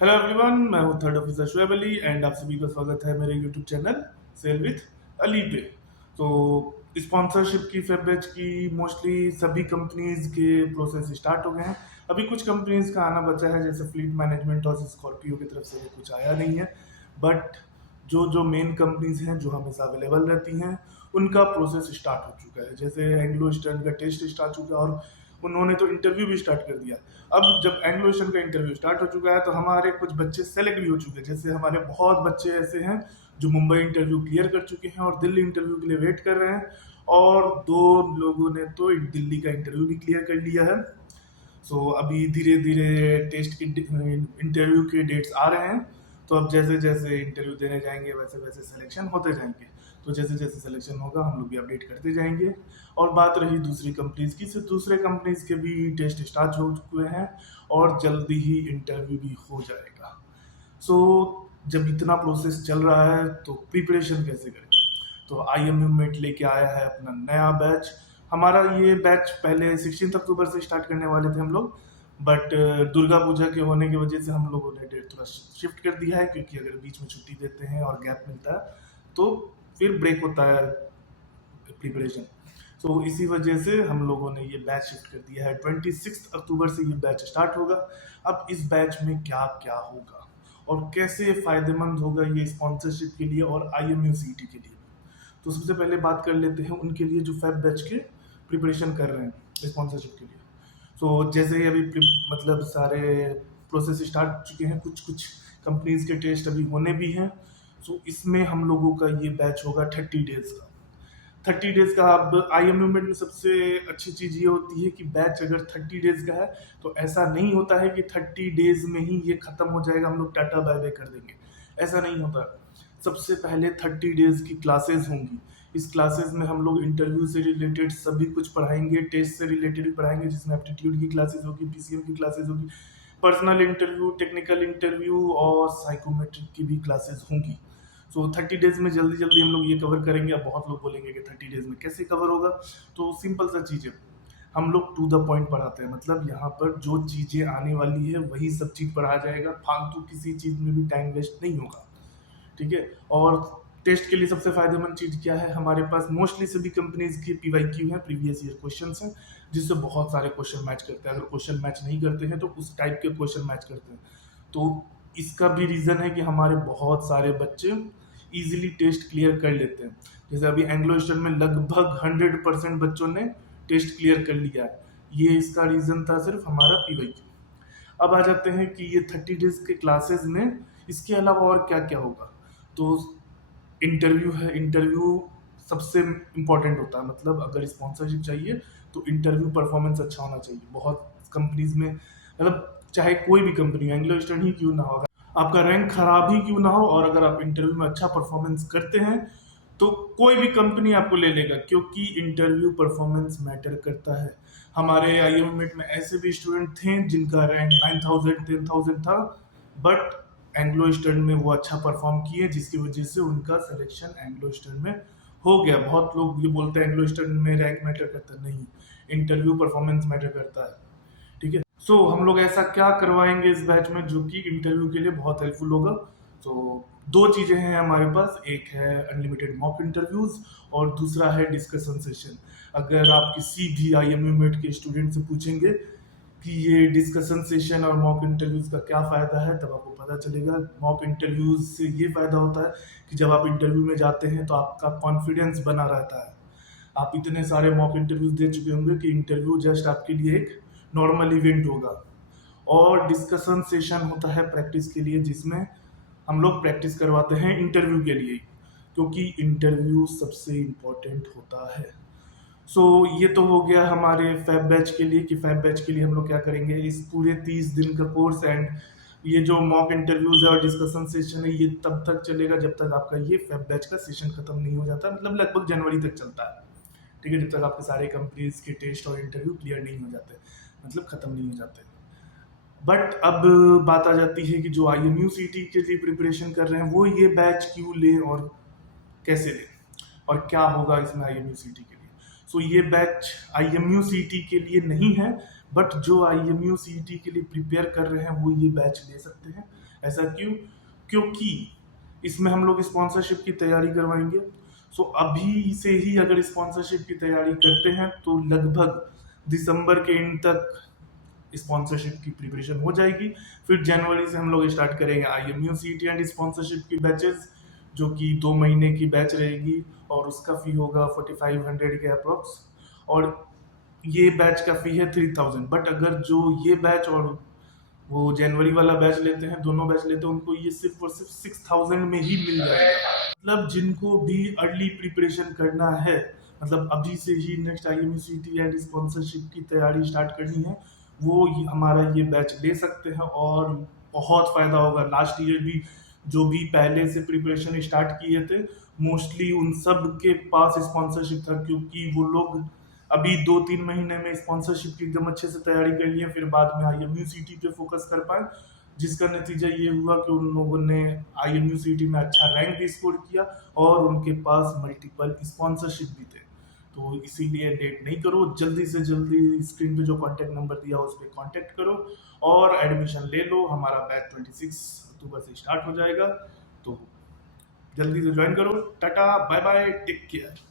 Hello everyone, मैं हूं third officer Shoaib Ali and आप सभी का स्वागत है मेरे YouTube channel sail with Ali पे। तो स्पॉन्सरशिप की फेब बैच की मोस्टली सभी कंपनीज के प्रोसेस स्टार्ट हो गए हैं। अभी कुछ कंपनीज का आना बचा है, जैसे फ्लीट मैनेजमेंट और स्कॉर्पियो की तरफ से भी कुछ आया नहीं है। बट जो जो मेन कंपनीज हैं जो हमेशा अवेलेबल रहती हैं उनका प्रोसेस स्टार्ट हो चुका है। जैसे एंग्लो स्टर्न का टेस्ट स्टार्ट हो चुका है और उन्होंने तो इंटरव्यू भी स्टार्ट कर दिया। अब जब एंग्लो स्टर्न का इंटरव्यू स्टार्ट हो चुका है तो हमारे कुछ बच्चे सेलेक्ट भी हो चुके हैं। जैसे हमारे बहुत बच्चे ऐसे हैं जो मुंबई इंटरव्यू क्लियर कर चुके हैं और दिल्ली इंटरव्यू के लिए वेट कर रहे हैं, और दो लोगों ने तो दिल्ली का इंटरव्यू भी क्लियर कर लिया है। सो अभी धीरे धीरे टेस्ट की इंटरव्यू के डेट्स आ रहे हैं। तो अब जैसे जैसे इंटरव्यू देने जाएंगे वैसे वैसे सिलेक्शन होते जाएंगे। तो जैसे जैसे सिलेक्शन होगा हम लोग भी अपडेट करते जाएंगे। और बात रही दूसरी कंपनीज की, सिर्फ दूसरे कंपनीज के भी टेस्ट स्टार्ट हो चुके हैं और जल्दी ही इंटरव्यू भी हो जाएगा। सो जब इतना प्रोसेस चल रहा है तो प्रिपरेशन कैसे करें? तो IMU मेट लेके आया है अपना नया बैच। हमारा ये बैच पहले 16 अक्टूबर से स्टार्ट करने वाले थे हम लोग, बट दुर्गा पूजा के होने की वजह से हम लोगों ने डेट थोड़ा शिफ्ट कर दिया है, क्योंकि अगर बीच में छुट्टी देते हैं और गैप मिलता है तो फिर ब्रेक होता है प्रिपरेशन। सो इसी वजह से हम लोगों ने ये बैच शिफ्ट कर दिया है। 26 अक्टूबर से ये बैच स्टार्ट होगा। अब इस बैच में क्या क्या होगा और कैसे फायदेमंद होगा ये स्पॉन्सरशिप के लिए और IMU CET के लिए। तो सबसे पहले बात कर लेते हैं उनके लिए जो फेब बैच के प्रिपरेशन कर रहे हैं स्पॉन्सरशिप के लिए। तो जैसे ही अभी मतलब सारे प्रोसेस स्टार्ट हो चुके हैं, कुछ कुछ कंपनीज के टेस्ट अभी होने भी हैं। सो इसमें हम लोगों का ये बैच होगा 30 डेज का। 30 डेज का। अब IMU में सबसे अच्छी चीज ये होती है कि बैच अगर 30 डेज का है तो ऐसा नहीं होता है कि 30 डेज में ही ये खत्म हो जाएगा, हम लोग टाटा बाय बाय कर देंगे। ऐसा नहीं होता। सबसे पहले 30 डेज की क्लासेस होंगी। इस क्लासेस में हम लोग इंटरव्यू से रिलेटेड सभी कुछ पढ़ाएंगे, टेस्ट से रिलेटेड भी पढ़ाएंगे, जिसमें एप्टीट्यूड की क्लासेस होगी, PCM की क्लासेस होगी, पर्सनल इंटरव्यू, टेक्निकल इंटरव्यू और साइकोमेट्रिक की भी क्लासेस होंगी। सो 30 डेज में जल्दी जल्दी हम लोग ये कवर करेंगे। अब बहुत लोग बोलेंगे कि 30 डेज में कैसे कवर होगा। तो सिंपल सा चीज़ है, हम लोग टू द पॉइंट पढ़ाते हैं। मतलब यहाँ पर जो चीज़ें आने वाली है वही सब चीज़ पढ़ाया जाएगा, फालतू किसी चीज़ में भी टाइम वेस्ट नहीं होगा। ठीक है। और टेस्ट के लिए सबसे फायदेमंद चीज क्या है, हमारे पास मोस्टली सभी कंपनीज की PYQ है, प्रीवियस ईयर क्वेश्चंस हैं, जिससे बहुत सारे क्वेश्चन मैच करते हैं। अगर क्वेश्चन मैच नहीं करते हैं तो उस टाइप के क्वेश्चन मैच करते हैं। तो इसका भी रीजन है कि हमारे बहुत सारे बच्चे इजीली टेस्ट क्लियर कर लेते हैं। जैसे अभी एंग्लो स्टर्न में लगभग 100% बच्चों ने टेस्ट क्लियर कर लिया है। ये इसका रीजन था सिर्फ हमारा PYQ। अब आ जाते हैं कि ये 30 डेज के क्लासेस में इसके अलावा और क्या क्या होगा। तो इंटरव्यू है। इंटरव्यू सबसे इम्पोर्टेंट होता है। मतलब अगर स्पॉन्सरशिप चाहिए तो इंटरव्यू परफॉर्मेंस अच्छा होना चाहिए। बहुत कंपनीज में, मतलब चाहे कोई भी कंपनी, एंग्लो स्टर्न ही क्यों ना हो, आपका रैंक खराब ही क्यों ना हो, और अगर आप इंटरव्यू में अच्छा परफॉर्मेंस करते हैं तो कोई भी कंपनी आपको ले लेगा, क्योंकि इंटरव्यू परफॉर्मेंस मैटर करता है। हमारे IMU में ऐसे भी स्टूडेंट थे जिनका रैंक 9000 10,000 था, बट एंग्लो स्टर्न में वो अच्छा परफॉर्म किए, जिसकी वजह से उनका सिलेक्शन एंग्लो स्टर्न में हो गया। बहुत लोग ये बोलते हैं एंग्लो स्टर्न में रैंक मैटर करता, नहीं, इंटरव्यू परफॉर्मेंस मैटर करता है। ठीक है। सो हम लोग ऐसा क्या करवाएंगे इस बैच में जो कि इंटरव्यू के लिए बहुत हेल्पफुल होगा। तो दो चीजें हैं हमारे पास, एक है अनलिमिटेड मॉक इंटरव्यूज और दूसरा है डिस्कशन सेशन। अगर आप किसी भी IMU मेट के स्टूडेंट से पूछेंगे कि ये डिस्कशन सेशन और मॉक इंटरव्यूज का क्या फायदा है, तब आपको पता चलेगा। मॉक इंटरव्यूज से ये फायदा होता है कि जब आप इंटरव्यू में जाते हैं तो आपका कॉन्फिडेंस बना रहता है। आप इतने सारे मॉक इंटरव्यूज दे चुके होंगे कि इंटरव्यू जस्ट आपके लिए एक नॉर्मल इवेंट होगा। और डिस्कशन सेशन होता है प्रैक्टिस के लिए, जिसमें हम लोग प्रैक्टिस करवाते हैं इंटरव्यू के लिए, क्योंकि इंटरव्यू सबसे इम्पोर्टेंट होता है। सो ये तो हो गया हमारे फैब बैच के लिए कि फैब बैच के लिए हम लोग क्या करेंगे। इस पूरे 30 दिन का कोर्स एंड ये जो मॉक इंटरव्यूज है और डिस्कशन सेशन है, ये तब तक चलेगा जब तक आपका ये फैब बैच का सेशन खत्म नहीं हो जाता। मतलब लगभग जनवरी तक चलता है। ठीक है, जब तक आपके सारे कंपनीज के टेस्ट और इंटरव्यू क्लियर नहीं हो जाते, मतलब खत्म नहीं हो जाते। बट अब बात आ जाती है कि जो IMU CET के लिए प्रिपरेशन कर रहे हैं वो ये बैच क्यों लें और कैसे लें और क्या होगा इसमें IMU CET के लिए। सो ये बैच IMU CET के लिए नहीं है, बट जो IMU CET के लिए प्रिपेयर कर रहे हैं वो ये बैच ले सकते हैं। ऐसा क्यों? क्योंकि इसमें हम लोग स्पॉन्सरशिप की तैयारी करवाएंगे। सो अभी से ही अगर स्पॉन्सरशिप की तैयारी करते हैं तो लगभग दिसंबर के एंड तक स्पॉन्सरशिप की प्रिपरेशन हो जाएगी। फिर जनवरी से हम लोग स्टार्ट करेंगे IMU CET एंड स्पॉन्सरशिप की बैचेस, जो कि 2 महीने की बैच रहेगी और उसका फी होगा 4500 के अप्रोक्स। और ये बैच का फी है 3000। बट अगर जो ये बैच और वो जनवरी वाला बैच लेते हैं, दोनों बैच लेते हैं, उनको ये सिर्फ और सिर्फ 6000 में ही मिल जाएगा। मतलब जिनको भी अर्ली प्रिपरेशन करना है, मतलब अभी से ही next IMU CET and sponsorship की तैयारी स्टार्ट करनी है, वो हमारा ये बैच ले सकते हैं और बहुत फायदा होगा। लास्ट ईयर भी जो भी पहले से प्रिपरेशन स्टार्ट किए थे, मोस्टली उन सब के पास स्पॉन्सरशिप था, क्योंकि वो लोग अभी 2-3 महीने में स्पॉन्सरशिप की एकदम अच्छे से तैयारी कर लिए, फिर बाद में IMU CET पे फोकस कर पाए, जिसका नतीजा ये हुआ कि उन लोगों ने IMU CET में अच्छा रैंक भी स्कोर किया और उनके पास मल्टीपल स्पॉन्सरशिप भी थे। तो इसीलिए लेट नहीं करो, जल्दी से जल्दी स्क्रीन पे जो कॉन्टैक्ट नंबर दिया उस पर कॉन्टैक्ट करो और एडमिशन ले लो। हमारा बैच 26 अक्टूबर से स्टार्ट हो जाएगा, तो जल्दी से ज्वाइन करो। Tata, bye bye, take care.